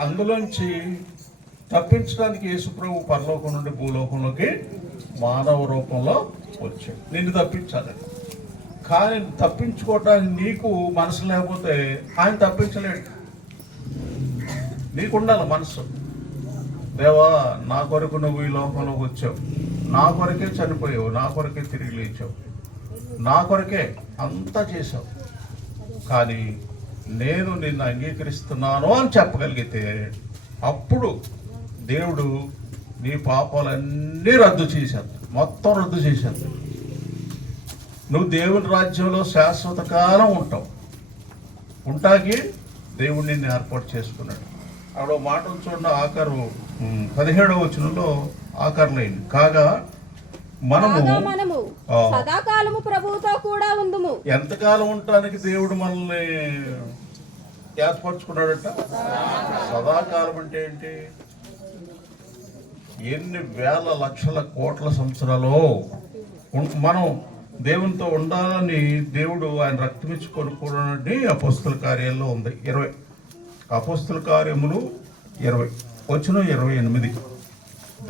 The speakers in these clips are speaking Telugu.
అందులోంచి తప్పించడానికి యేసుప్రభు పరలోకం నుండి భూలోకంలోకి మానవ రూపంలో వచ్చాడు. నిన్ను తప్పించాలి కానీ తప్పించుకోవటానికి నీకు మనసు లేకపోతే ఆయన తప్పించలేడు. నీకుండాలి మనసు. దేవా నా కొరకు నువ్వు ఈ లోకంలోకి వచ్చావు. నా కొరకే చనిపోయావు. నా కొరకే తిరిగి లేచావు. నా కొరకే అంతా చేసావు కానీ నేను నిన్ను అంగీకరిస్తున్నాను అని చెప్పగలిగితే అప్పుడు దేవుడు నీ పాపాలన్నీ రద్దు చేశాడు. మొత్తం రద్దు చేశాడు. నువ్వు దేవుని రాజ్యంలో శాశ్వత కాలం ఉంటావు. ఉంటాకి దేవుడు నిన్ను ఏర్పాటు చేసుకున్నాడు. ఆవిడ మాటలు మాట చూడండి ఆఖరు పదిహేడవ వచనంలో ఆఖరులైంది. కాగా మనము. సదాకాలము ప్రభువుతో కూడా ఉందుము. ఎంతకాలం ఉండటానికి దేవుడు మనల్ని ఏర్పరచుకున్నాడట? సదాకాలం అంటే ఏంటి? ఎన్ని వేల లక్షల కోట్ల సంవత్సరాలు మనం దేవునితో ఉండాలని దేవుడు ఆయన రక్తమిచ్చి కొనుక్కోవడానికి అపోస్తుల కార్యాల్లో ఉంది. ఇరవై. అపోస్తుల కార్యములు ఇరవై. వచ్చిన ఇరవై ఎనిమిది.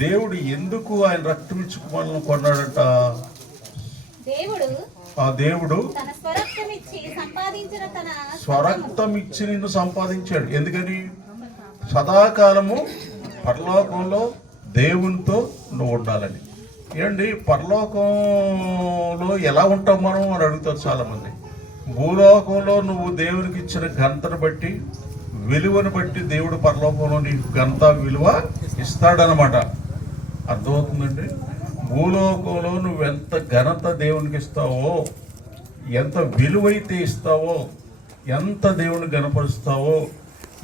దేవుడు ఎందుకు ఆయన రక్తమిచ్చి మనల్ని కొన్నాడట? దేవుడు ఆ దేవుడు స్వరక్తం ఇచ్చి నిన్ను సంపాదించాడు. ఎందుకని? సదాకాలము పరలోకంలో దేవునితో నువ్వు ఉండాలని. ఏంటి? పరలోకంలో ఎలా ఉంటాం మనం అని అడుగుతారు చాలామంది. భూలోకంలో నువ్వు దేవునికి ఇచ్చిన ఘనతను బట్టి విలువను బట్టి దేవుడు పరలోకంలో నీకు ఘనత విలువ ఇస్తాడనమాట అర్థమవుతుందండి? భూలోకంలో నువ్వు ఎంత ఘనత దేవునికి ఇస్తావో ఎంత విలువైతే ఇస్తావో ఎంత దేవుని గనపరుస్తావో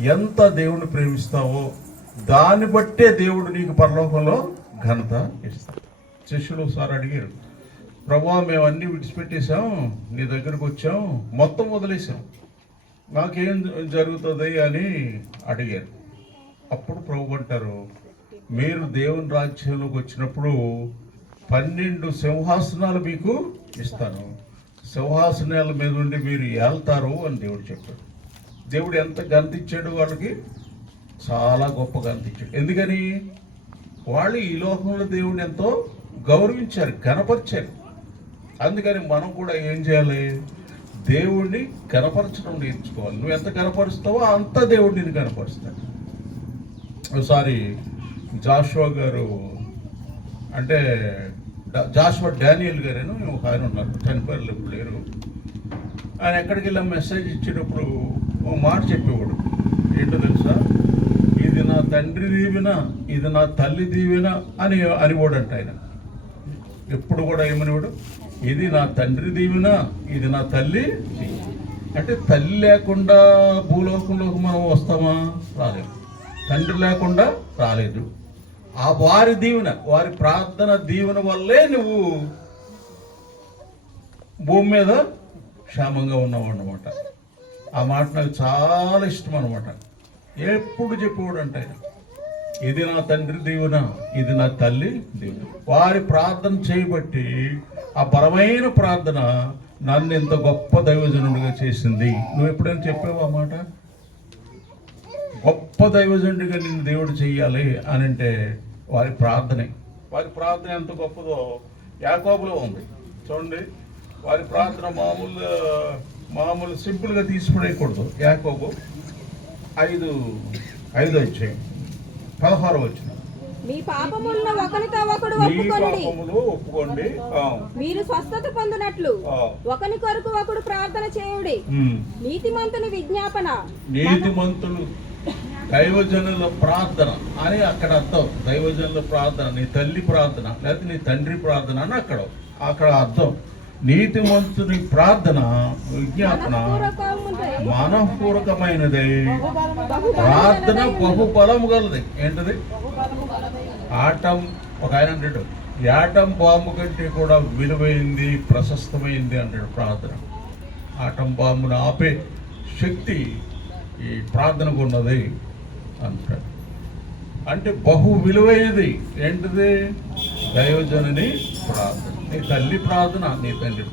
ఎంత దేవుని ప్రేమిస్తావో దాన్ని బట్టే దేవుడు నీకు పరలోకంలో ఘనత ఇస్తాడు. శిష్యులు ఒకసారి అడిగారు ప్రభా మేము అన్నీ విడిచిపెట్టేశాం నీ దగ్గరకు వచ్చాం మొత్తం వదిలేసాం నాకేం జరుగుతుంది? అని అడిగారు. అప్పుడు ప్రభు అంటారు మీరు దేవుని రాజ్యంలోకి వచ్చినప్పుడు పన్నెండు సింహాసనాలు మీకు ఇస్తాను. సింహాసనాల మీద ఉండి మీరు ఏళ్తారు అని దేవుడు చెప్పాడు. దేవుడు ఎంత గంత ఇచ్చాడు వాళ్ళకి? చాలా గొప్ప గంత ఇచ్చాడు. ఎందుకని? వాళ్ళు ఈ లోకంలో దేవుడిని ఎంతో గౌరవించారు కనపరిచారు అందుకని మనం కూడా ఏం చేయాలి? దేవుణ్ణి కనపరచడం నేర్చుకోవాలి. నువ్వు ఎంత కనపరుస్తావో అంత దేవుడు నిన్ను కనపరుస్తాడు ఒకసారి జాషువా గారు అంటే జాషువా డానియల్ గారేను ఒక ఆయన ఉన్నారు. చనిపోయారు ఇప్పుడు లేరు. ఆయన ఎక్కడికి వెళ్ళా మెసేజ్ ఇచ్చేటప్పుడు ఓ మాట చెప్పేవాడు. ఏంటో తెలుసా? ఇది నా తండ్రి దీవెన ఇది నా తల్లి దీవెన అని అనివాడంట ఆయన. ఎప్పుడు కూడా ఏమనివాడు? ఇది నా తండ్రి దీవెన ఇది నా తల్లి అంటే తల్లి లేకుండా భూలోకంలోకి మనం వస్తామా? రాలేదు. తండ్రి లేకుండా రాలేదు. ఆ వారి దీవెన వారి ప్రార్థన దీవెన వల్లే నువ్వు భూమి మీద క్షేమంగా ఉన్నావు అన్నమాట. ఆ మాట నాకు చాలా ఇష్టం అనమాట ఎప్పుడు చెప్పేవాడు అంటే ఇది నా తండ్రి దీవెన ఇది నా తల్లి దీవెన. వారి ప్రార్థన చేయబట్టి ఆ పరమైన ప్రార్థన నన్ను ఎంత గొప్ప దైవజనుడిగా చేసింది. నువ్వు ఎప్పుడైనా చెప్పావు ఆ మాట? గొప్ప దైవజనుడిగా నిన్ను దేవుడు చెయ్యాలి అని అంటే వారి ప్రార్థనే. వారి ప్రార్థన ఎంత గొప్పదో యాకోబులో ఉంది. చూడండి వారి ప్రార్థన మామూలు మామూలు సింపుల్గా తీసిపడేయకూడదు. యాకోబు ఐదు ఐదు వచ్చాయి పదహారు వచ్చిన మీ పాపములను ఒకరితో ఒకడు ఒప్పుకోండి ఆ, మీరు స్వస్థత పొందినట్లు ఒకని కొరకు ఒకడు ప్రార్థన చేయుడి. నీతిమంతుని విజ్ఞాపన. నీతిమంతులు. దైవజనుల ప్రార్థన అని అక్కడ అర్థం. దైవజనుల ప్రార్థన నీ తల్లి ప్రార్థన లేకపోతే నీ తండ్రి ప్రార్థన అని అక్కడ అక్కడ అర్థం. నీతిమంతుని ప్రార్థన విజ్ఞాపన మనఃపూర్వకమైనది. ప్రార్థన బహు బలము గలది. ఏంటది? ఆటం ఒక ఆయన అంటాడు యాటం బాంబు కంటే కూడా విలువైంది ప్రశస్తమైంది అంటాడు ప్రార్థన. ఆటం బాంబును ఆపే శక్తి ఈ ప్రార్థనకు ఉన్నది. అంటాడు. అంటే బహు విలువైనది. ఏంటిది? దైవజనని ప్రార్థన. నీ తల్లి ప్రార్థన నీ తండ్రి.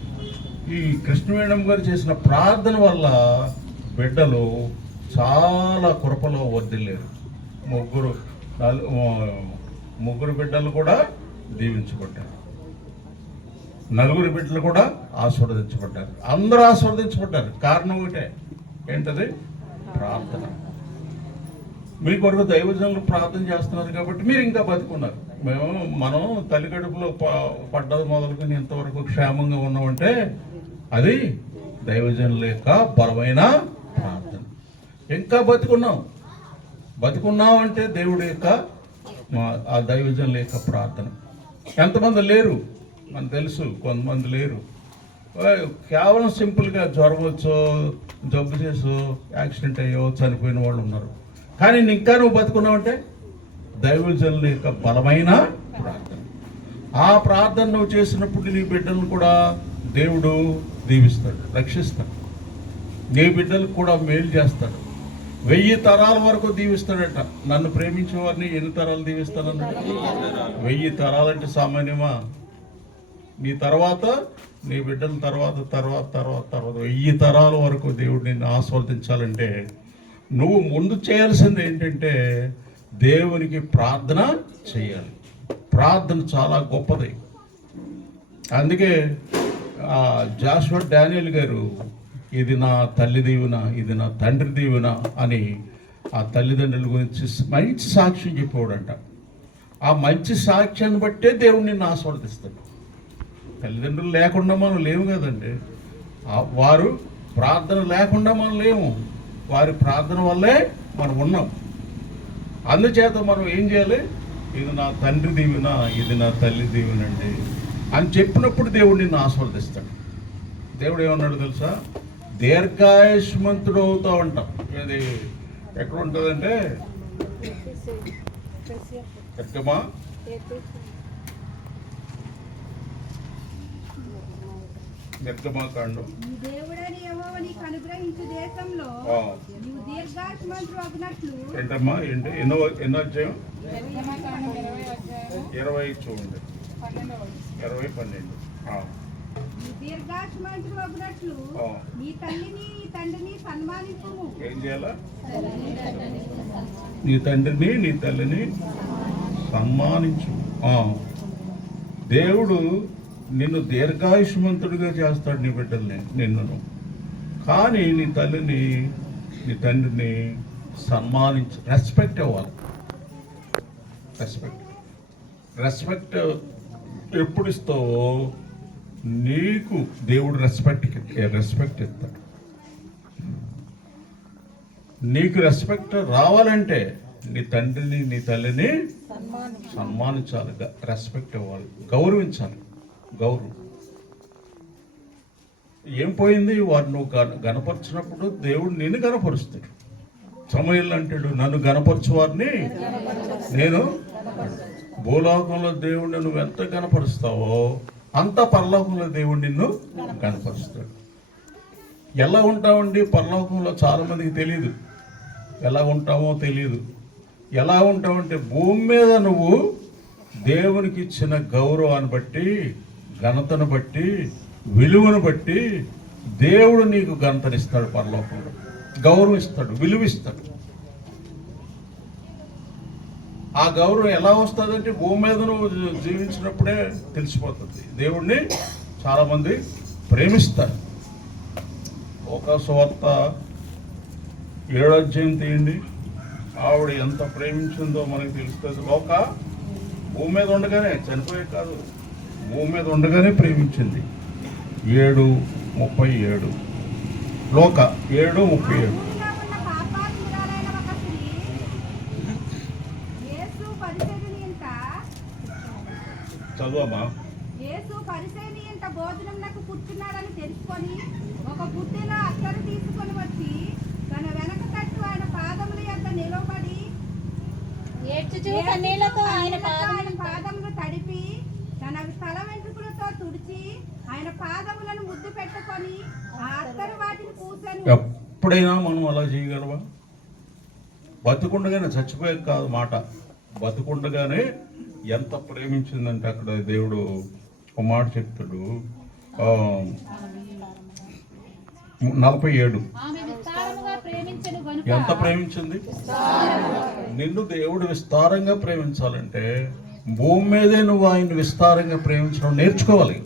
ఈ కృష్ణవేణం గారు చేసిన ప్రార్థన వల్ల బిడ్డలు చాలా కృపలో వర్దిల్లేరు ముగ్గురు ముగ్గురు బిడ్డలు కూడా దీవించబడ్డారు. నలుగురు బిడ్డలు కూడా ఆస్వాదించబడ్డారు అందరూ ఆస్వాదించబడ్డారు కారణం ఒకటే. ఏంటది? ప్రార్థన. మీ కొరకు దైవజనులు ప్రార్థన చేస్తున్నారు కాబట్టి మీరు ఇంకా బతుకున్నారు. మేము మనం తల్లిగడుపులో ప- పడ్డది మొదలుకొని ఇంతవరకు క్షేమంగా ఉన్నామంటే అది దైవజనుల యొక్క బలమైన ప్రార్థన. ఇంకా బతుకున్నాం. బతుకున్నాం అంటే దేవుడి యొక్క ఆ దైవజనుల యొక్క ప్రార్థన. ఎంతమంది లేరు? మనకు తెలుసు కొంతమంది లేరు. కేవలం సింపుల్గా జ్వరం వచ్చో జబ్బు చేసో యాక్సిడెంట్ అయ్యో చనిపోయిన వాళ్ళు ఉన్నారు. కానీ ఇంకా నువ్వు బతుకున్నావంటే? దైవజనుల యొక్క బలమైన ప్రార్థన. ఆ ప్రార్థన నువ్వు చేసినప్పుడు నీ బిడ్డలను కూడా దేవుడు దీవిస్తాడు రక్షిస్తాడు. నీ బిడ్డలకు కూడా మేలు చేస్తాడు. వెయ్యి తరాల వరకు దీవిస్తాడట. నన్ను ప్రేమించే వారిని ఎన్ని తరాలు దీవిస్తానన్నాడు వెయ్యి తరాలంటే సామాన్యమా? నీ తర్వాత నీ బిడ్డల తర్వాత తర్వాత తర్వాత తర్వాత వెయ్యి తరాల వరకు దేవుడు నిన్ను ఆస్వాదించాలంటే నువ్వు ముందు చేయాల్సింది ఏంటంటే దేవునికి ప్రార్థన చేయాలి. ప్రార్థన చాలా గొప్పది. అందుకే ఆ, డానియల్ గారు ఇది నా తల్లి దీవెన ఇది నా తండ్రి దీవెన అని ఆ తల్లిదండ్రుల గురించి మంచి సాక్ష్యం చెప్పేవాడంట. ఆ మంచి సాక్ష్యాన్ని బట్టే దేవుడు నిన్ను ఆస్వాదిస్తాడు. తల్లిదండ్రులు లేకుండా మనం లేవు కదండి. వారు ప్రార్థన లేకుండా మనం లేము. వారి ప్రార్థన వల్లే మనం ఉన్నాం. అందుచేత మనం ఏం చేయాలి? ఇది నా తండ్రి దీవెన ఇది నా తల్లి దీవెనండి అని చెప్పినప్పుడు దేవుడు నిన్ను ఆస్వాదిస్తాడు. దేవుడు ఏమన్నాడు తెలుసా? దీర్ఘాయుష్మంతుడు అవుతావు అంటాం. ఇది ఎక్కడ ఉంటుందంటే? ఎక్కమా నిర్గమాకాండం నీ దేవుడని యెహోవా నీకు అనుగ్రహించు దేశంలో ఆ, నీవు దీర్ఘాయుష్మంతుడు ఏంటమ్మా? ఏంటి? ఎన్నో ఎన్నో అధ్యాయం? ఇరవై చూడండి. ఇరవై పన్నెండు. ఆ, నీ దీర్ఘాయుష్మంతుడు అగినట్లు ఆ. నీ తల్లిని నీ తండ్రిని సన్మానింపుము ఏం చేయాలా? నీ తండ్రిని నీ తల్లిని సన్మానించు. ఆ. దేవుడు నిన్ను దీర్ఘాయుష్మంతుడిగా చేస్తాడు నీ బిడ్డల్ని నిన్ను కానీ నీ తల్లిని నీ తండ్రిని సన్మానించు రెస్పెక్ట్ ఇవ్వాలి రెస్పెక్ట్ రెస్పెక్ట్ ఎప్పుడు ఇస్తావో నీకు దేవుడు రెస్పెక్ట్ రెస్పెక్ట్ ఇస్తాడు. నీకు రెస్పెక్ట్ రావాలంటే నీ తండ్రిని నీ తల్లిని సన్మానించాలి. రెస్పెక్ట్ ఇవ్వాలి గౌరవించాలి. గౌరవం ఏం పోయింది? వారు నువ్వు గన- గనపరిచినప్పుడు దేవుడు నిన్ను గనపరుస్తాడు. సమయంలో అంటాడు నన్ను గనపరచు వారిని. నేను భూలోకంలో దేవుడిని నువ్వు ఎంత గనపరుస్తావో అంత పరలోకంలో దేవుడు నిన్ను గనపరుస్తాడు. ఎలా ఉంటామండి? పరలోకంలో చాలామందికి తెలియదు ఎలా ఉంటామో తెలియదు ఎలా ఉంటామంటే భూమి మీద నువ్వు దేవునికి ఇచ్చిన గౌరవాన్ని బట్టి ఘనతను బట్టి విలువను బట్టి దేవుడు నీకు ఘనతనిస్తాడు పరలోకంలో. గౌరవిస్తాడు విలువిస్తాడు. ఆ గౌరవం ఎలా వస్తుందంటే భూమి మీద నువ్వు జీవించినప్పుడే తెలిసిపోతుంది. దేవుణ్ణి చాలామంది ప్రేమిస్తారు. ఒక సువార్త ఏడో తీయండి. ఆవిడ ఎంత ప్రేమించిందో మనకు తెలుస్తుంది. లోక భూమి మీద ఉండగానే చనిపోయే కాదు. భూమి మీద ఉండగానే ప్రేమించింది. ఏడు ముప్పై ఏడు. లోక ఏడు ముప్పై ఏడు. యేసు భోజనంనకు కూర్చున్నాడని తెలుసుకొని ఒక అత్తరు తీసుకొని వచ్చి తన వెనక తట్టు ఆయన పాదముల యొద్ద నిలబడి ఏడ్చుచూ కన్నీళ్ళతో ఆయన పాదములు తడిపి తన తల వెంట్రుకలతో తుడిచి ఆయన పాదములను ముద్దు పెట్టుకొని ఆ అత్తరు వాటిని పూసను. ఎప్పుడైనా మనం అలా చేయగలవా? బతుకుండగానే చచ్చిపోయే కాదు మాట. బతుకుండగానే ఎంత ప్రేమించిందంటే అక్కడ దేవుడు ఒక మాట చెప్తాడు. నలభై ఏడు. ఆమె విస్తారముగా ప్రేమించను గనుక ఎంత ప్రేమించింది? నిన్ను దేవుడు విస్తారంగా ప్రేమించాలంటే భూమి మీదే నువ్వు ఆయన్ని విస్తారంగా ప్రేమించడం నేర్చుకోవాలి.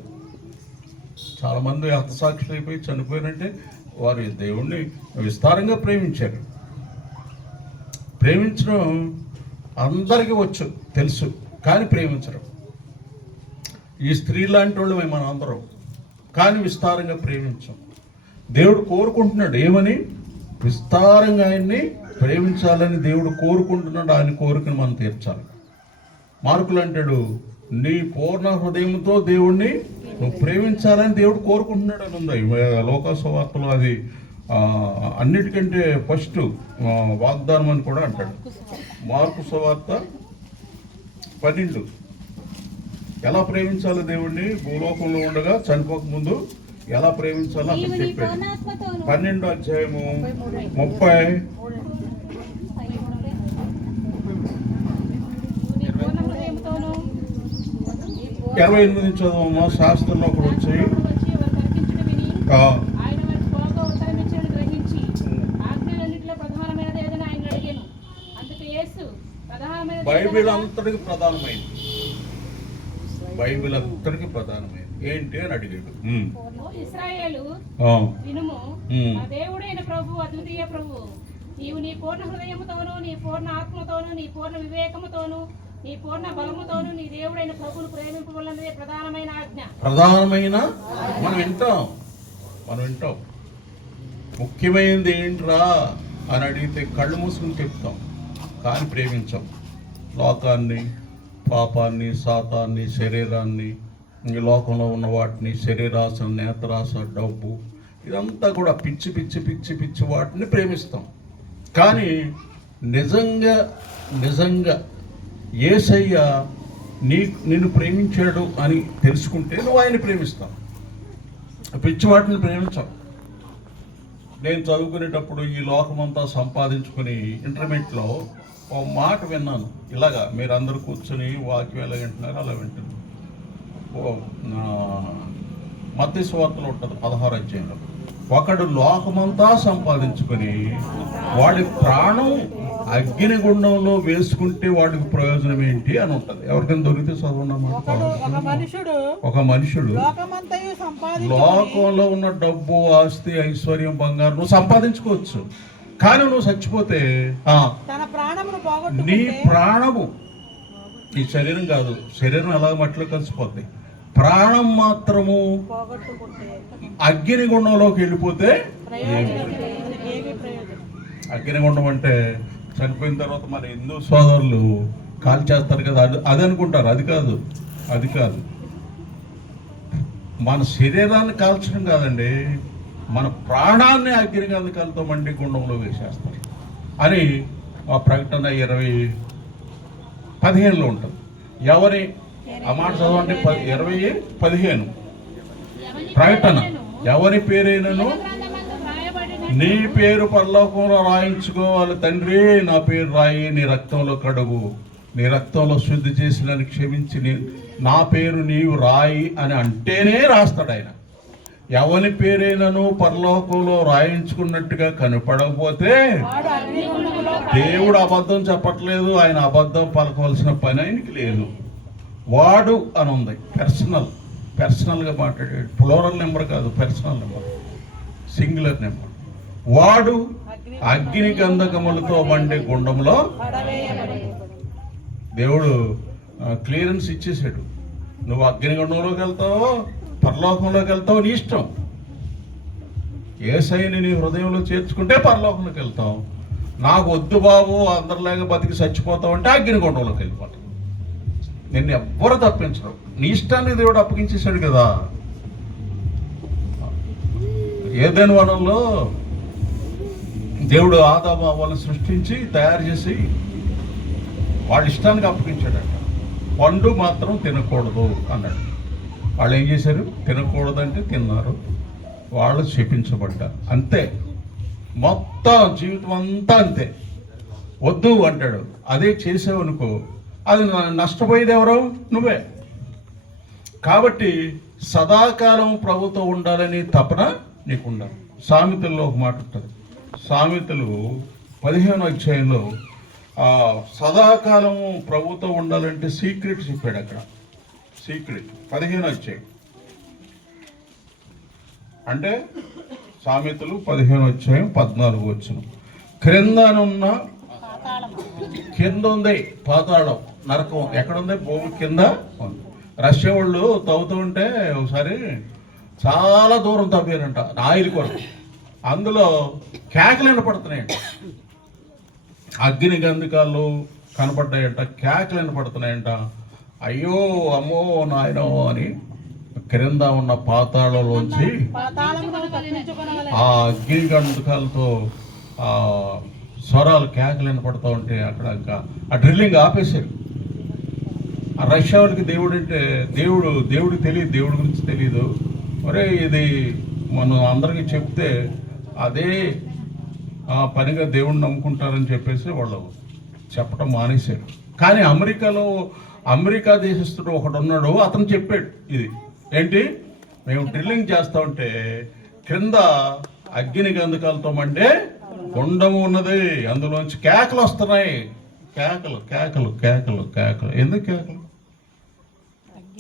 చాలామంది హతసాక్షులు అయిపోయి చనిపోయారంటే వారు దేవుణ్ణి విస్తారంగా ప్రేమించారు. ప్రేమించడం అందరికీ వచ్చు తెలుసు కానీ ప్రేమించడం ఈ స్త్రీ లాంటి వాళ్ళు మనం అందరం కానీ విస్తారంగా ప్రేమించం. దేవుడు కోరుకుంటున్నాడు ఏమని? విస్తారంగా ఆయన్ని ప్రేమించాలని దేవుడు కోరుకుంటున్నాడు ఆయన కోరికను మనం తీర్చాలి. మార్కులు అంటాడు నీ పూర్ణ హృదయంతో దేవుణ్ణి నువ్వు ప్రేమించాలని దేవుడు కోరుకుంటున్నాడు అని ఉంది. లోకాసువార్తలో అది అన్నిటికంటే ఫస్ట్ వాగ్దానం అని కూడా అంటాడు. మార్కు సువార్త పన్నెండు. ఎలా ప్రేమించాలో దేవుణ్ణి? భూలోకంలో ఉండగా చనిపోక ముందు ఎలా ప్రేమించాలో? అక్కడ చెప్పాడు. పూర్ణాత్మతోను పన్నెండు అధ్యాయము ముప్పై నీ పూర్ణ హృదయముతోను ఇరవై ఎనిమిది చదవమా శాస్త్రంలో ఒకడు వచ్చి వచ్చి ఎవరు కనిపించుట విని ఆ, ఆయన వారికి పోగా ఉత్తరమిచ్చాడు గ్రహించి ఆజ్ఞలన్నింటిలో ప్రధానమైనది ఏదని ఆయన అడిగాను. అందుకు యేసు ప్రధానమైనది బైబిల్ అంతటికి ప్రధానమైంది. బైబిల్ అంతటికి ప్రధానమైంది. ఏంటి అని అడిగాడు. వినుము. నా దేవుడైన ప్రభు అద్వితీయ ప్రభు నీవు నీ పూర్ణ హృదయముతోను నీ పూర్ణ ఆత్మతోను నీ పూర్ణ వివేకముతోను నీ పూర్ణ బలముతోను నీ దేవుడైన ప్రభువును ప్రేమింపవలనదే ప్రధానమైన ఆజ్ఞ. ప్రధానమైన మనం వింటాం. మనం వింటాం. ముఖ్యమైనది ఏంట్రా అని అడిగితే కళ్ళు మూసుకుని చెప్తాం. కానీ ప్రేమించాం. లోకాన్ని పాపాన్ని శాతాన్ని శరీరాన్ని ఈ లోకంలో ఉన్న వాటిని శరీరాశ నేత్రాశ డబ్బు ఇదంతా కూడా పిచ్చి పిచ్చి పిచ్చి పిచ్చి వాటిని ప్రేమిస్తాం. కానీ నిజంగా నిజంగా ఏసయ్య నీ నిన్ను ప్రేమించాడు అని తెలుసుకుంటే నువ్వు ఆయన ప్రేమిస్తావు. పిచ్చి వాటిని ప్రేమించావు. నేను చదువుకునేటప్పుడు ఈ లోకమంతా సంపాదించుకుని ఇంటర్మీడియట్లో ఓ మాట విన్నాను. ఇలాగా మీరు అందరూ కూర్చొని వాక్యం ఎలా వింటున్నారు అలా వింటున్నారు ఓ మధ్య స్వార్థలు ఉంటుంది పదహారు అధ్యాయంలో. ఒకడు లోకమంతా సంపాదించుకొని వాడి ప్రాణం అగ్నిగుండంలో వేసుకుంటే వాడికి ప్రయోజనం ఏంటి అని ఉంటుంది. ఎవరికైనా దొరికితే ఒకడు ఒక మనుషుడు లోకంలో ఉన్న డబ్బు ఆస్తి ఐశ్వర్యం బంగారం నువ్వు సంపాదించుకోవచ్చు. కానీ నువ్వు చచ్చిపోతే నీ ప్రాణము నీ శరీరం కాదు శరీరం ఎలా మట్టిలో కలిసిపోద్ది? ప్రాణం మాత్రము అగ్నిగుండంలోకి వెళ్ళిపోతే అగ్నిగుండం అంటే చనిపోయిన తర్వాత మన హిందూ సోదరులు కాల్ చేస్తారు కదా అది అది అనుకుంటారు అది కాదు అది కాదు. మన శరీరాన్ని కాల్చడం కాదండి మన ప్రాణాన్ని అగ్నిగంధకాలతో మండి గుండంలో వేసేస్తారు. అని ఆ ప్రకటన ఇరవై పదిహేనులో ఉంటుంది. ఎవరి? ఆ మాట చదవండి ఇరవై పదిహేను. ప్రకటన. ఎవరి పేరైనను? నీ పేరు పరలోకంలో రాయించుకోవాలి తండ్రి నా పేరు రాయి నీ రక్తంలో కడుగు. నీ రక్తంలో శుద్ధి చేసి నన్ను క్షమించి నీ నా పేరు నీవు రాయి అని అంటేనే రాస్తాడు ఆయన. ఎవరి పేరైనను పరలోకంలో రాయించుకున్నట్టుగా కనపడకపోతే దేవుడు అబద్ధం చెప్పట్లేదు ఆయన అబద్ధం పలకవలసిన పని ఆయనకి లేదు. వాడు అని ఉంది పర్సనల్ పర్సనల్గా మాట్లాడాడు ఫ్లోరల్ నెంబర్ కాదు పర్సనల్ నెంబర్ సింగులర్ నెంబర్ వాడు అగ్ని గంధకములతో మండే గుండంలో దేవుడు క్లియరెన్స్ ఇచ్చేసాడు. నువ్వు అగ్నిగుండంలోకి వెళ్తావో పరలోకంలోకి వెళ్తావు నీ ఇష్టం. ఏసైని నీ హృదయంలో చేర్చుకుంటే పరలోకంలోకి వెళ్తావు. నాకు వద్దు బాబు అందరిలాగా బతికి చచ్చిపోతావు అంటే అగ్నిగుండంలోకి వెళ్ళిపోతావు. నిన్ను ఎవ్వరు తప్పించరు. నీ ఇష్టాన్ని దేవుడు అప్పగించేశాడు కదా. ఏదైనా వనంలో దేవుడు ఆదాము వాళ్ళని సృష్టించి తయారు చేసి వాళ్ళ ఇష్టానికి అప్పగించాడట. పండు మాత్రం తినకూడదు అన్నాడు. వాళ్ళు ఏం చేశారు? తినకూడదంటే తిన్నారు. వాళ్ళు శపించబడ్డారు అంతే. మొత్తం జీవితం అంతా అంతే. వద్దు అంటాడు. అదే చేసావనుకో అది నష్టపోయేది ఎవరు? నువ్వే. కాబట్టి సదాకాలం ప్రభుత్వం ఉండాలని తపన నీకు ఉండాలి సామెతల్లో ఒక మాట ఉంటుంది. సామెతలు పదిహేను అధ్యాయంలో సదాకాలము ప్రభుత్వం ఉండాలంటే సీక్రెట్ చెప్పాడు అక్కడ. సీక్రెట్ పదిహేను అధ్యాయం. అంటే సామెతలు పదిహేను అధ్యాయం పద్నాలుగు వచ్చిన క్రిందనున్న కింద ఉంది పాతాళం నరకం. ఎక్కడుంది? భూమి కింద ఉంది. రష్యా వాళ్ళు తవ్వుతూ ఉంటే ఒకసారి చాలా దూరం తవ్వారంట ఆయిల్ కొరకు. అందులో కేకలు వినపడుతున్నాయంట. అగ్ని గంధకాలు కనపడ్డాయంట కేకలు వినపడుతున్నాయంట. అయ్యో అమ్మో నాయనో అని క్రింద ఉన్న పాతాళలోంచి ఆ అగ్ని గంధకాలతో ఆ స్వరాలు కేకలు వినపడుతూ ఉంటే అక్కడ ఇంకా ఆ డ్రిల్లింగ్ ఆపేశారు. ఆ రష్యా వాళ్ళకి దేవుడు అంటే దేవుడు దేవుడికి తెలియదు దేవుడి గురించి తెలియదు. ఒరే ఇది మనం అందరికీ చెప్తే అదే ఆ పనిగా దేవుడిని నమ్ముకుంటారని చెప్పేసి వాళ్ళు చెప్పడం మానేశారు. కానీ అమెరికాలో అమెరికా దేశస్తుడు ఒకడు ఉన్నాడు అతను చెప్పాడు ఇది. ఏంటి? మేము డ్రిల్లింగ్ చేస్తా ఉంటే క్రింద అగ్ని గంధకాలతో మండే కొండము ఉన్నది. అందులోంచి కేకలు వస్తున్నాయి. కేకలు కేకలు కేకలు కేకలు. ఎందుకు కేకలు?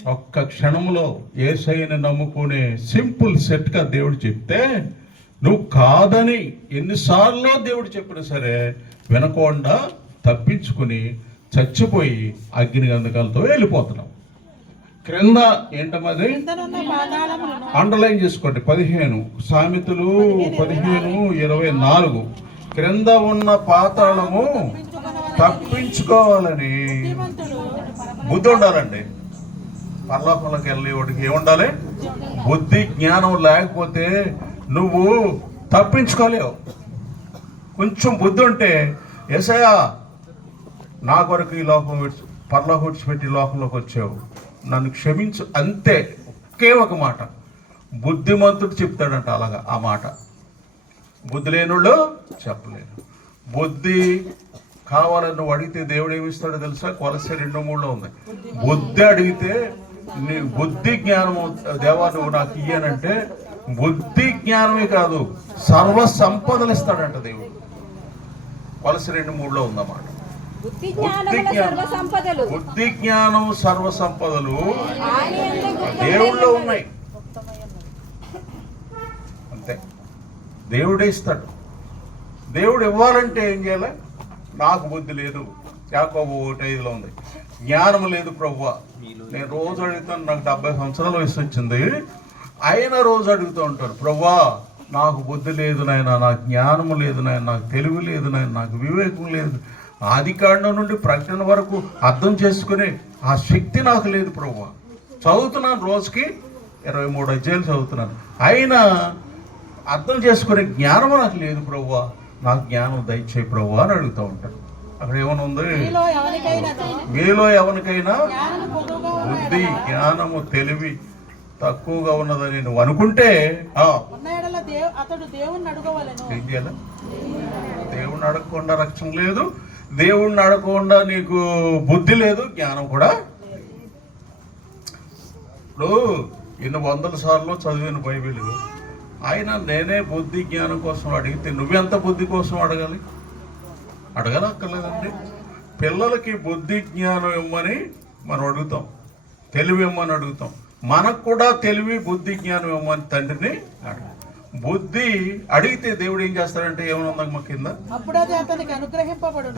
ఒక్క క్షణంలో ఏసైని నమ్ముకునే సింపుల్ సెట్గా దేవుడు చెప్తే నువ్వు కాదని ఎన్నిసార్లు దేవుడు చెప్పినా సరే వినకుండా తప్పించుకుని చచ్చిపోయి అగ్ని గంధకాలతో వెళ్ళిపోతున్నావు. క్రింద ఏంటమ్మది అండర్లైన్ చేసుకోండి. పదిహేను సామెతలు పదిహేను ఇరవై నాలుగు. క్రింద ఉన్న పాతాళము తప్పించుకోవాలని బుద్ధి ఉండాలండి. పర్లోకంలోకి వెళ్ళి వాడికి ఏముండాలి? బుద్ధి జ్ఞానం లేకపోతే నువ్వు తప్పించుకోలేవు. కొంచెం బుద్ధి ఉంటే ఎసయా నా కొరకు ఈ లోకం విడిచి పరలోకం విడిచిపెట్టి లోకంలోకి వచ్చావు. నన్ను క్షమించు అంతే. ఒకే ఒక మాట. బుద్ధిమంతుడు చెప్తాడంట అలాగా ఆ మాట. బుద్ధి లేనుళ్ళు చెప్పలేను బుద్ధి కావాలని నువ్వు అడిగితే దేవుడు ఏమి ఇస్తాడో తెలుసా? కొలసే రెండు మూడులో ఉంది. బుద్ధి అడిగితే నీ బుద్ధి జ్ఞానం దేవా నువ్వు నాకు ఇయ్యనంటే బుద్ధి జ్ఞానమే కాదు సర్వ సంపదలు ఇస్తాడంట దేవుడు. కొలసి రెండు మూడులో ఉందన్నమాట. బుద్ధి జ్ఞానం. సర్వ సంపదలు బుద్ధి జ్ఞానం సర్వ సంపదలు దేవుళ్ళో ఉన్నాయి. అంతే. దేవుడే ఇస్తాడు. దేవుడు ఇవ్వాలంటే ఏం చేయాలి? నాకు బుద్ధి లేదు. యాకోబు ఒకటి ఐదులో ఉంది. జ్ఞానం లేదు ప్రవ్వ. నేను రోజు అడుగుతాను నాకు డెబ్బై సంవత్సరాల వయసు వచ్చింది. ఆయన రోజు అడుగుతూ ఉంటాడు ప్రవ్వా నాకు బుద్ధి లేదు నాయన నాకు జ్ఞానము లేదు నాయన నాకు తెలివి లేదు నాయన నాకు వివేకం లేదు. ఆది నుండి ప్రకటన వరకు అర్థం చేసుకునే ఆ శక్తి నాకు లేదు ప్రవ్వా చదువుతున్నాను రోజుకి ఇరవై మూడు అధ్యాయులు చదువుతున్నాను. అయినా అర్థం చేసుకునే జ్ఞానం నాకు లేదు ప్రవ్వా నాకు జ్ఞానం దయచేయి ప్రవ్వా అని అడుగుతూ ఉంటాను అక్కడ ఏమైనా ఉంది? మీలో ఎవరికైనా బుద్ధి జ్ఞానము తెలివి తక్కువగా ఉన్నదని నువ్వు అనుకుంటే అతడు దేవుణ్ణి అడగవలెను. ఏం చేయాలి? దేవుణ్ణి అడగకుండా రక్షణ లేదు. దేవుణ్ణి అడగకుండా నీకు బుద్ధి లేదు జ్ఞానం కూడా ఇప్పుడు ఇన్ని వందల సార్లు చదివిన బైబిల్ ఆయన నేనే బుద్ధి జ్ఞానం కోసం అడిగితే నువ్వెంత బుద్ధి కోసం అడగాలి? అడగాలి అక్కర్లేదండి. పిల్లలకి బుద్ధి జ్ఞానం ఇమ్మని మనం అడుగుతాం. తెలివి ఇమ్మని అడుగుతాం. మనకు కూడా తెలివి బుద్ధి జ్ఞానం ఇమ్మని తండ్రిని బుద్ధి అడిగితే దేవుడు ఏం చేస్తాడంటే ఏమన్నా మా కింద?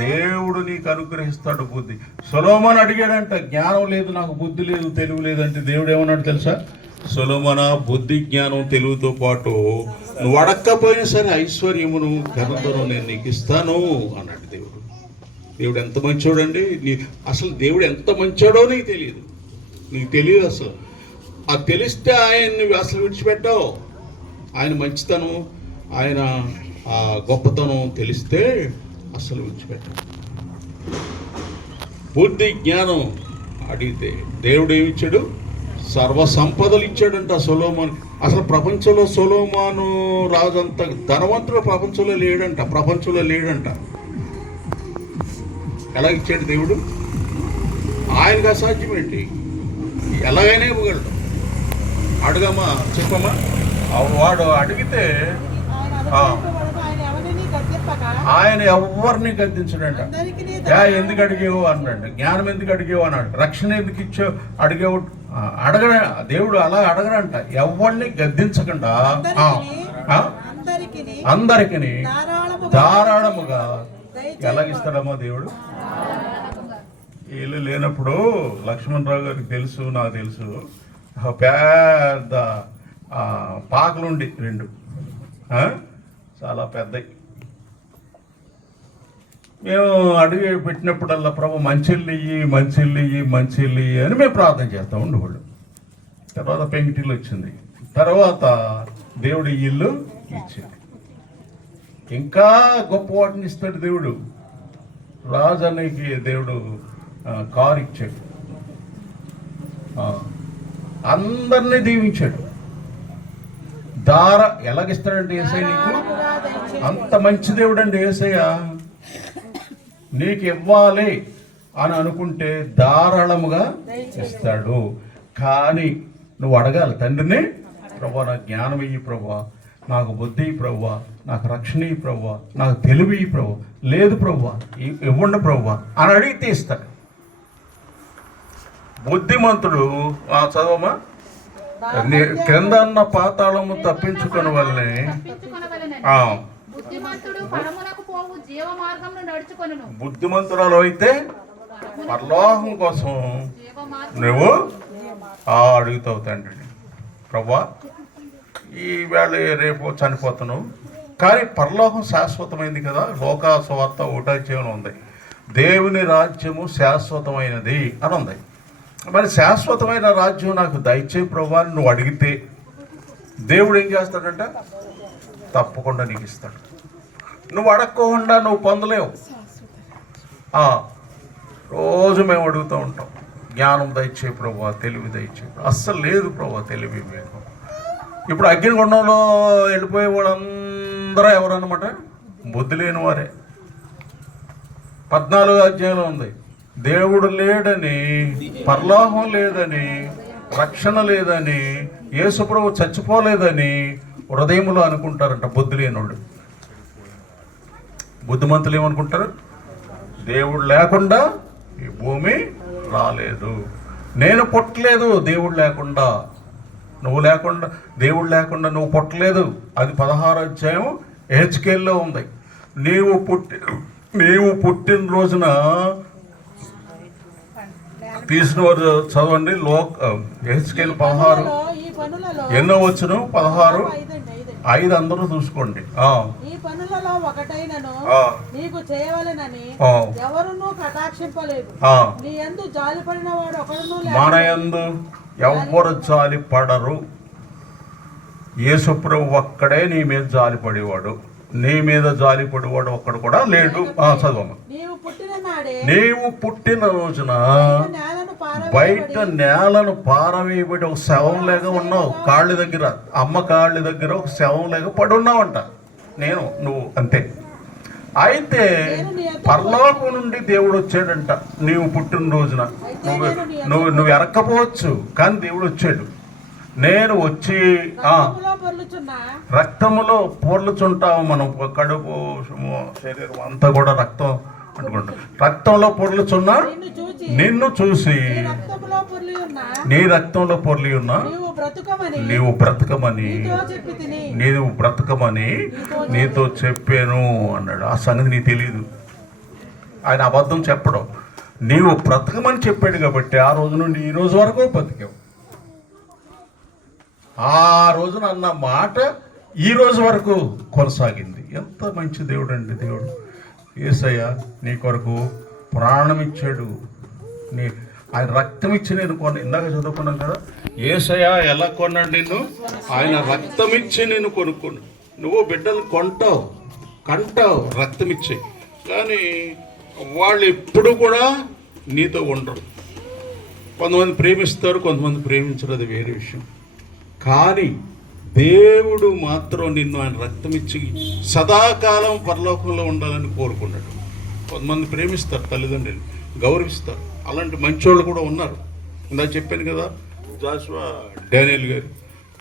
దేవుడు నీకు అనుగ్రహిస్తాడు బుద్ధి. సొలోమన్ అడిగాడంట జ్ఞానం లేదు నాకు బుద్ధి లేదు తెలివి లేదంటే దేవుడు ఏమన్నాడు తెలుసా? సొలోమన బుద్ధి జ్ఞానం తెలివితో పాటు నువ్వు అడక్కపోయినా సరే ఐశ్వర్యమును ఘనతను నేను నీకు ఇస్తాను అన్నాడు దేవుడు. దేవుడు ఎంత మంచోడండి? నీ అసలు దేవుడు ఎంత మంచోడో నీకు తెలియదు. నీకు తెలియదు అసలు. ఆ తెలిస్తే ఆయన్ని అసలు విడిచిపెట్టావు? ఆయన మంచితనం ఆయన ఆ గొప్పతనం తెలిస్తే అసలు విడిచిపెట్టావు. బుద్ధి జ్ఞానం అడిగితే దేవుడు ఏమిచ్చాడు సర్వ సంపదలు ఇచ్చాడంట సొలోమాన్. అసలు ప్రపంచంలో సొలోమాను రాజంత ధనవంతుడు ప్రపంచంలో లేడంట ప్రపంచంలో లేడంట. ఎలా ఇచ్చాడు దేవుడు? ఆయనకు అసాధ్యం ఏంటి ఎలాగైనా ఇవ్వగలడు. అడగమ్మా చెప్పమ్మా. వాడు అడిగితే ఆయన ఎవరిని గద్దించడంట. యా ఎందుకు అడిగేవు? అన్నాడు. జ్ఞానం ఎందుకు అడిగేవు? అన్నాడు. రక్షణ ఎందుకు ఇచ్చావు? అడిగేవు? అడగ దేవుడు అలా అడగడంట. ఎవరిని గద్దించకుండా ఆ, అందరికీ ధారాళముగా ఎలాగిస్తాడమ్మా దేవుడు. వీళ్ళు లేనప్పుడు లక్ష్మణరావు గారికి తెలుసు నాకు తెలుసు. పెద్ద పాకలుండి రెండు. చాలా పెద్దవి మేము అడిగి పెట్టినప్పుడల్లా ప్రభు మంచిళ్ళియ్యి ఇయ్యి మంచిళ్ళియ్యి అని మేము ప్రార్థన చేస్తాం ఉండేవాళ్ళు. తర్వాత పెంకిటిల్లు వచ్చింది. తర్వాత దేవుడు ఇల్లు ఇచ్చింది. ఇంకా గొప్ప వాటిని ఇస్తాడు దేవుడు. రాజన్నకి దేవుడు కారు ఇచ్చాడు. అందరినీ దీవించాడు. దార ఎలాగిస్తాడంటే ఏసై నీకు? అంత మంచి దేవుడు అండి ఏసయ్య. నీకు ఇవ్వాలి అని అనుకుంటే ధారాళముగా ఇస్తాడు. కానీ నువ్వు అడగాలి తండ్రిని ప్రభు నాకు జ్ఞానం ఇయ్యి నాకు బుద్ధి ప్రభు నాకు రక్షణ ఇయ్యి నాకు తెలివి ఇయ్యి లేదు ప్రభు ఇవ్వండి ప్రభు అని అడిగితే ఇస్తాడు బుద్ధిమంతుడు ఆ, చదవమా నీ- క్రింద ఉన్న పాతాళము తప్పించుకుని వల్లనే బుద్ధిమంతురాలు అయితే పరలోకం కోసం నువ్వు ఆ అడుగుతావు తండ్రిని. ప్రభా ఈ వేళ రేపు చనిపోతున్నావు. కానీ పరలోకం శాశ్వతమైంది కదా. లోకా స్వార్థ ఊటాచ్యం ఉంది. దేవుని రాజ్యము శాశ్వతమైనది అని ఉంది. మరి శాశ్వతమైన రాజ్యం నాకు దయచే ప్రభా అని నువ్వు అడిగితే దేవుడు ఏం చేస్తాడంట? తప్పకుండా నీకు ఇస్తాడు. నువ్వు అడక్కోకుండా నువ్వు పొందలేవు. రోజు మేము అడుగుతూ ఉంటాం. జ్ఞానం దయచే ప్రభా తెలివి దయచే అస్సలు లేదు ప్రభా తెలివి మేము ఇప్పుడు అగ్నిగుండంలో వెళ్ళిపోయే వాళ్ళందరూ ఎవరన్నమాట? బుద్ధి లేని వారే. పద్నాలుగు అధ్యాయంలో ఉంది. దేవుడు లేడని పర్లాహం లేదని రక్షణ లేదని యేసుప్రభు చచ్చిపోలేదని హృదయంలో అనుకుంటారంట బుద్ధి లేనోడు బుద్ధిమంతులు ఏమనుకుంటారు? దేవుడు లేకుండా ఈ భూమి రాలేదు. నేను పుట్టలేదు దేవుడు లేకుండా. నువ్వు లేకుండా దేవుడు లేకుండా నువ్వు పుట్టలేదు. అది పదహారు అధ్యాయం హెచ్కేల్లో ఉంది. నీవు పుట్టి నీవు పుట్టిన రోజున తీసిన వారు చదవండి. లోక్ హెచ్కేల్ పదహారు. ఎన్నో వచ్చును? పదహారు. ఐదు అందరూ చూసుకోండి. ఈ పనులలో ఒకటైనను నీకు చేయవలెనని ఎవరునూ కటాక్షింపలేదు. నీ ఎందు జాలిపడిన వాడు ఒకడును మన యందు ఎవ్వరు జాలి పడరు యేసుప్రభు ఒక్కడే నీ మీద జాలి పడేవాడు నీ మీద జాలి పడేవాడు ఒక్కడు కూడా లేడు. చదవమ్మ నీవు పుట్టిన రోజున బయట నేలను పారవేయబడి ఒక శవం లేక ఉన్నావు. కాళ్ళ దగ్గర అమ్మ కాళ్ళ దగ్గర ఒక శవం లేక పడి ఉన్నావంట. నేను నువ్వు అంతే. అయితే పరలోకం నుండి దేవుడు వచ్చాడంట. నీవు పుట్టిన రోజున. నువ్వు నువ్వు నువ్వు ఎరక్కపోవచ్చు కానీ దేవుడు వచ్చాడు. నేను వచ్చి రక్తములో పొర్లుచుంటాము మనం. కడుపు శరీరం అంతా కూడా రక్తం అనుకుంటాం రక్తంలో పొర్లుచున్నా? నిన్ను చూసి. నీ రక్తంలో పొర్లి ఉన్నా? నీవు బ్రతుకమని. నీవు బ్రతకమని. నీతో చెప్పాను అన్నాడు. ఆ సంగతి నీకు తెలియదు ఆయన అబద్ధం చెప్పడం. నీవు బ్రతకమని చెప్పాడు కాబట్టి ఆ రోజు నుండి ఈ రోజు వరకు బతికావు ఆ రోజున అన్న మాట ఈ రోజు వరకు కొనసాగింది. ఎంత మంచి దేవుడు అండి దేవుడు. ఏసయ్య నీ కొరకు ప్రాణం ఇచ్చాడు. నీ ఆయన రక్తం ఇచ్చి నేను కొన్న ఇందాక చదువుకున్నాం కదా. ఏసయ్య ఎలా కొన్నాడు నిన్ను? ఆయన రక్తం ఇచ్చి నేను కొనుక్కున్నాను నువ్వు బిడ్డలు కొంటావు కంటావు రక్తం ఇచ్చి. కానీ వాళ్ళు ఎప్పుడు కూడా నీతో ఉండరు. కొంతమంది ప్రేమిస్తారు కొంతమంది ప్రేమించరు. అది వేరే విషయం. కానీ దేవుడు మాత్రం నిన్ను ఆయన రక్తం ఇచ్చి సదాకాలం పరలోకంలో ఉండాలని కోరుకున్నాడు. కొంతమంది ప్రేమిస్తారు తల్లిదండ్రులు గౌరవిస్తారు. అలాంటి మంచోళ్ళు కూడా ఉన్నారు. ఇందా చెప్పాను కదా జాషువా డానియల్ గారు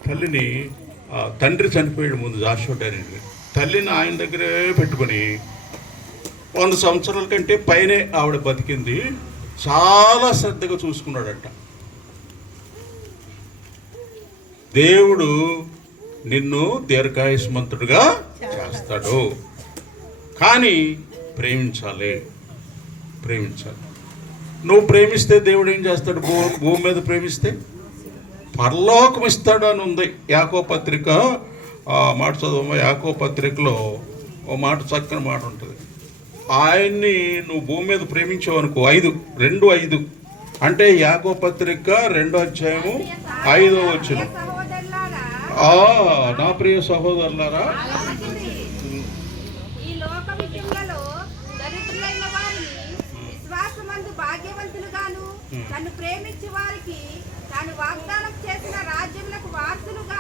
తల్లిని ఆ, తండ్రి చనిపోయాడు ముందు జాషువా డానియల్ గారు. తల్లిని ఆయన దగ్గరే పెట్టుకొని వంద సంవత్సరాల కంటే పైనే ఆవిడ బతికింది. చాలా శ్రద్ధగా చూసుకున్నాడట. దేవుడు నిన్ను దీర్ఘాయుష్మంతుడుగా చేస్తాడు. కానీ ప్రేమించాలి. ప్రేమించాలి. నువ్వు ప్రేమిస్తే దేవుడు ఏం చేస్తాడు? భూ భూమి మీద ప్రేమిస్తే? పరలోకం ఇస్తాడు అని ఉంది. యాకో పత్రిక ఆ మాట చదువు యాకో పత్రికలో ఓ మాట చక్కని మాట ఉంటుంది. ఆయన్ని నువ్వు భూమి మీద ప్రేమించావు అనుకో ఐదు రెండు ఐదు. అంటే యాకో పత్రిక రెండో అధ్యాయము ఐదో వచ్చినాం నా ప్రియ సహోదరులారా.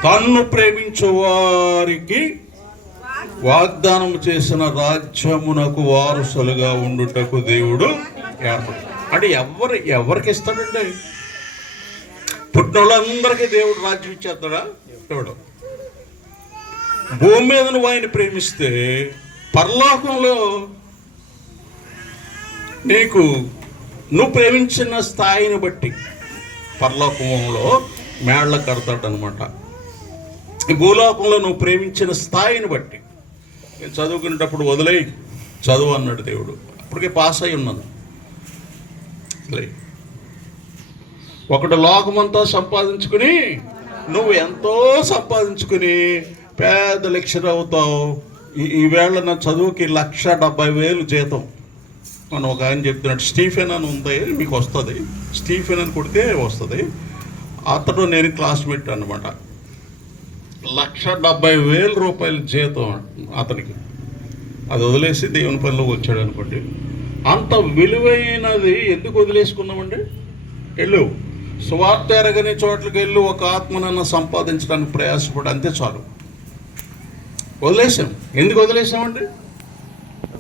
తన్ను ప్రేమించు వారికి వాగ్దానం చేసిన రాజ్యమునకు వారసులుగా ఉండుటకు దేవుడు ఏర్పడు. అంటే ఎవరు ఎవరికి ఇస్తాడండి? పుట్టినోళ్ళందరికీ దేవుడు రాజ్యం ఇచ్చేస్తాడా? ఎవడు భూమి మీద నువ్వు ఆయన ప్రేమిస్తే పరలోకంలో నీకు నువ్వు ప్రేమించిన స్థాయిని బట్టి పరలోకంలో మేళ్ళ కడతాడు అనమాట ఈ భూలోకంలో నువ్వు ప్రేమించిన స్థాయిని బట్టి. నేను చదువుకునేటప్పుడు వదిలే చదువు అన్నాడు దేవుడు. అప్పటికే పాస్ అయి ఉన్నాను ఒకటి లోకమంతా సంపాదించుకుని నువ్వు ఎంతో సంపాదించుకుని పేద లెక్చర్ అవుతావు. ఈవేళ నా చదువుకి లక్ష డెబ్బై వేలు జీతం. మనం ఒక ఆయన చెప్తున్నాడు స్టీఫెన్ అని ఉంది మీకు వస్తుంది. స్టీఫెన్ అని కొడితే వస్తుంది. అతడు నేను క్లాస్మేట్ అనమాట లక్ష డెబ్బై వేల రూపాయల జీతం అతనికి. అది వదిలేసి దేవుని పనిలో వచ్చాడు అనుకోండి. అంత విలువైనది ఎందుకు వదిలేసుకున్నామండి? వెళ్ళు సువార్త ఎరగని చోట్లకి వెళ్ళి ఒక ఆత్మనన్న సంపాదించడానికి ప్రయాసపడి అంతే చాలు. వదిలేసాం ఎందుకు వదిలేసామండి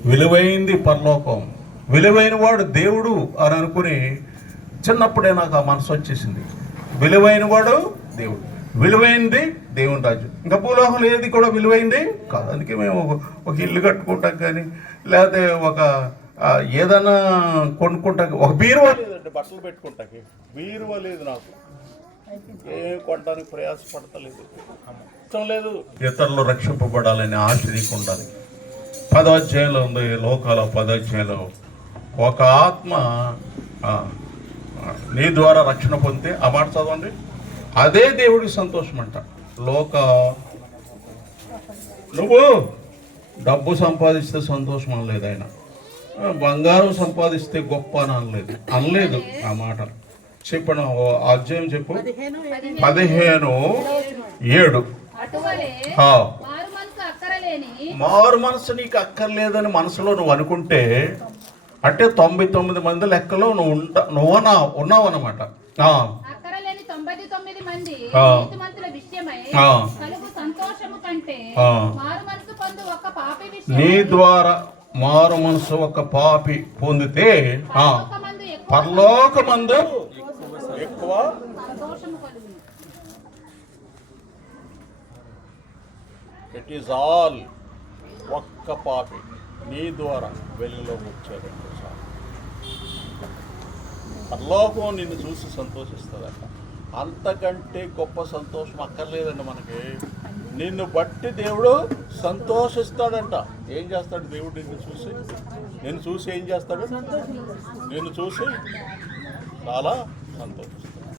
విలువైంది పరలోకం. విలువైన వాడు దేవుడు అని అనుకుని చిన్నప్పుడే నాకు ఆ మనసు వచ్చేసింది. విలువైన వాడు దేవుడు. విలువైంది దేవుని రాజు. ఇంకా భూలోకంలో ఏది కూడా విలువైంది కాదు. అందుకే మేము ఒక- ఒక ఇల్లు కట్టుకుంటాం కానీ లేకపోతే ఒక ఏదైనా కొనుక్కుంటాం ఒక బీరువా? లేదండి బట్టలు పెట్టుకుంటాకి బీరువా లేదు నాకు. ఏం కొనడానికి ప్రయాసపడతలేదు. ఇష్టం లేదు. ఇతరులు రక్షింపబడాలనే ఆశ నీకు ఉండాలి. పదాధ్యాయంలో ఉంది లోకాల పదాధ్యాయంలో ఒక ఆత్మ నీ ద్వారా రక్షణ పొందితే ఆ మాట చదవండి. అదే దేవుడికి సంతోషం అంట. లోక నువ్వు డబ్బు సంపాదిస్తే సంతోషం ఆయన. ఆ, బంగారం సంపాదిస్తే గొప్ప అని అనలేదు. అనలేదు ఆ మాట. చెప్పను అధ్యాయం చెప్పు. పదిహేను ఏడు. మారు మనసు నీకు అక్కర్లేదని మనసులో నువ్వు అనుకుంటే అంటే తొంభై తొమ్మిది మంది లెక్కలో నువ్వు ఉంట నువ్వు ఉన్నావు అనమాట నీ ద్వారా మారు మనసు ఒక పాపి పొందితే ఆ, ఎక్కువ పరలోకమందు ఎక్కువ ఇట్ ఈస్ ఆల్ ఒక్క పాపి. నీ ద్వారా వెళ్ళిలో వచ్చారు చాలు పరలోకం నిన్ను చూసి సంతోషిస్తుందట. అంతకంటే గొప్ప సంతోషం అక్కర్లేదండి మనకి. నిన్ను బట్టి దేవుడు సంతోషిస్తాడంట. ఏం చేస్తాడు దేవుడు నిన్ను చూసి? నిన్ను చూసి ఏం చేస్తాడు? నిన్ను చూసి చాలా సంతోషిస్తాడు.